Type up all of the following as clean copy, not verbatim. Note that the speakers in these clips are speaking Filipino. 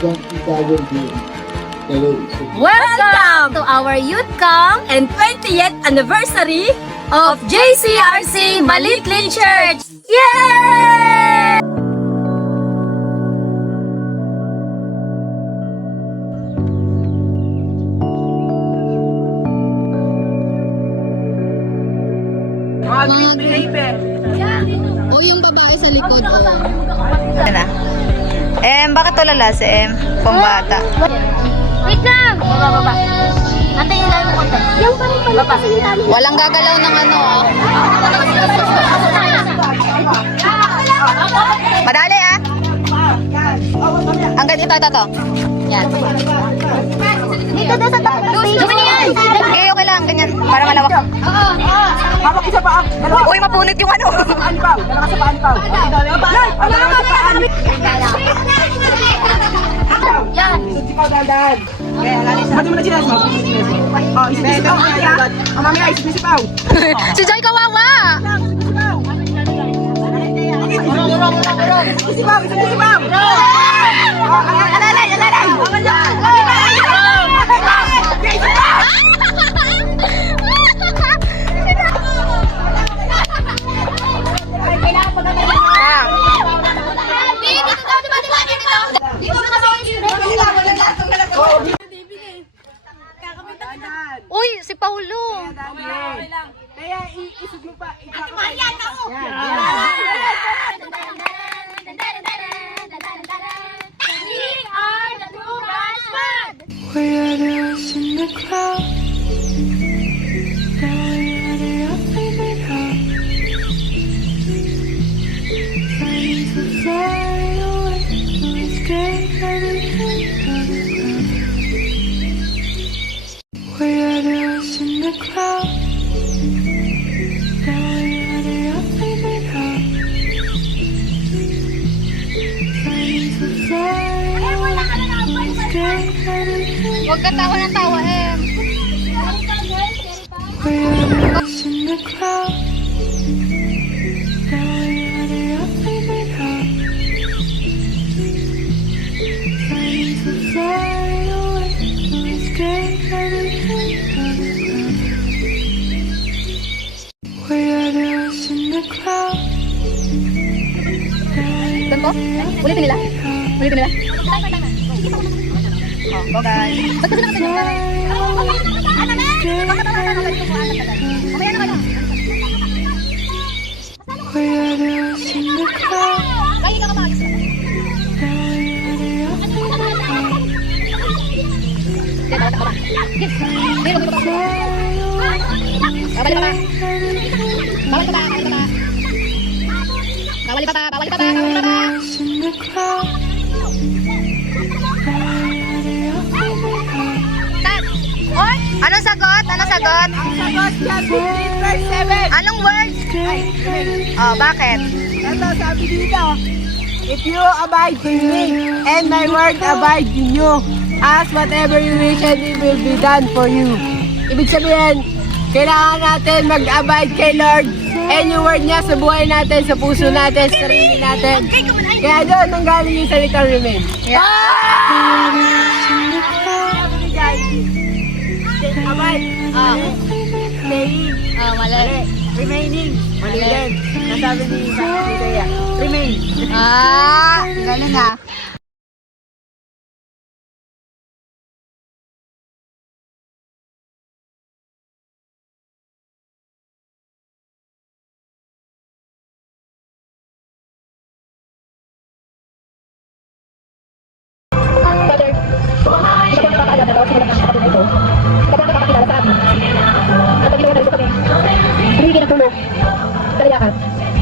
then it will be released. Welcome to our Youth Camp and 20th anniversary of JCRC Malitlin Church! Yay! O yung babae sa likod. Bakit tulala si Pambata? Wait lang! Baba. Ate, ilay mo konti. Yung baba. Walang gagalaw ng ano, oh. Madali, ah. Hanggang ito. Yan. Dito sa taas. Okay lang, ganyan. Para malawak. Hawak isa pa. Uy, mapunit yung ano. Anipaw. Dalawa sa paanipaw. Dalawa sa paanipaw. Yan. Sipaw dahan. Mati mo na sinas mo. Oh, isisipaw. Oh, mamaya isisipaw. Si Joy kawawa. Isisipaw. Isisipaw. Alalay. Uy, si Paulo. Kaya isig mo pa. We are the us in the crowd. Now we are the only made up. Trying to fly away to escape everything from the ground. We are the us in the crowd. Now we are the only made up. Trying to fly away to escape everything. Huwag ka tawa ng tawa, We are the us in the crowd. Now we are the only made up. Trying to fly away to escape everything from the ground. We are the us in the crowd. Now we are the Ulitin nila. Ulitin nila. Go, guys. Ba't kasi nakasanya ka? We are the us in the crowd. Kaya ka kapagis na. Now we are the only made up. Sige, baba. Yes. Sige, baba. Bawal pa ba? Bawal pa ba? Bawal pa ba? Bawal pa ba? Bawal pa ba? Bawal pa ba? Us in the crowd. Anong sagot? Anong sagot? Sagot John 15 verse 7. Anong word? Oh, bakit? Ito sabi dito. If you abide in me, and my word abide in you, ask whatever you wish and it will be done for you. Ibig sabihin, kailangan natin mag-abide kay Lord and yung word niya sa buhay natin, sa puso natin, sa sarili natin. Kaya doon nanggaling yung salitang remain. Abide. Staying. Mali. Remaining. Mali din. Nasabi ni Isaiah. Remain. Galing ah.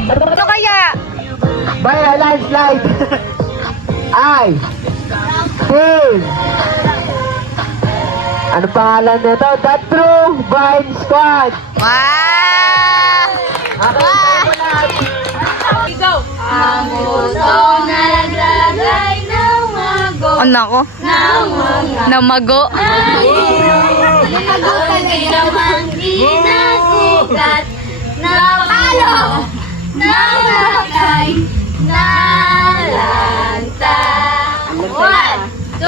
Ano kaya? By a landslide. I. Team. Ano pangalan nito? The True Vine Squad. Wow! Ang gutom na naglagay ng mago. Ano ko? Namago. Mago ka ginawang ginasikat. Napalo! Namatay! Nalanta! One! 1,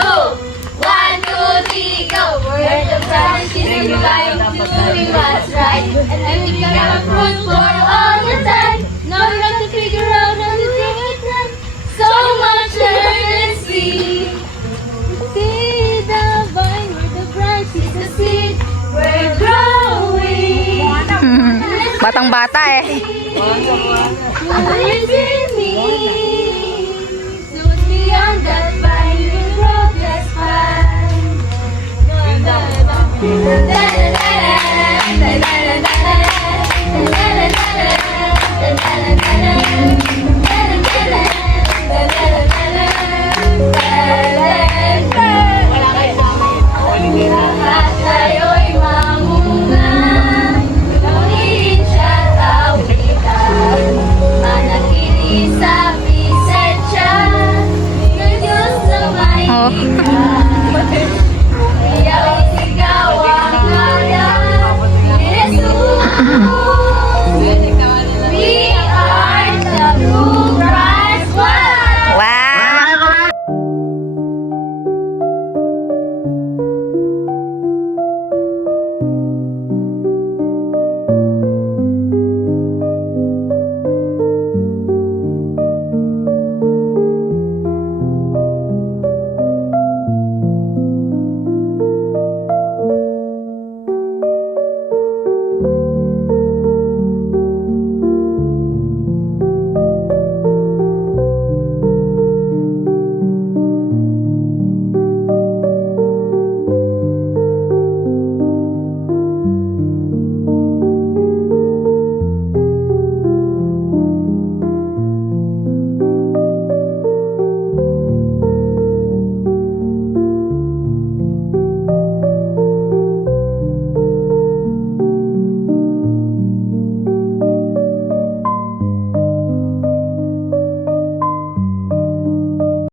2, 3, go! Word of branch is divine, doing what's right. And we can have fruit for all the time. Now we have to figure out how to do it right. So much learn and see. See the vine, where the branch is the seed. We're growing. Batang-bata eh. Lives in me. Soon beyond that vine, we'll grow just fine. At tayo'y mamunga, luliin siya't awitan, manatili sa pisensya, ng Diyos na may Oh. Iyaw isigaw ang ngalan ni Jesus.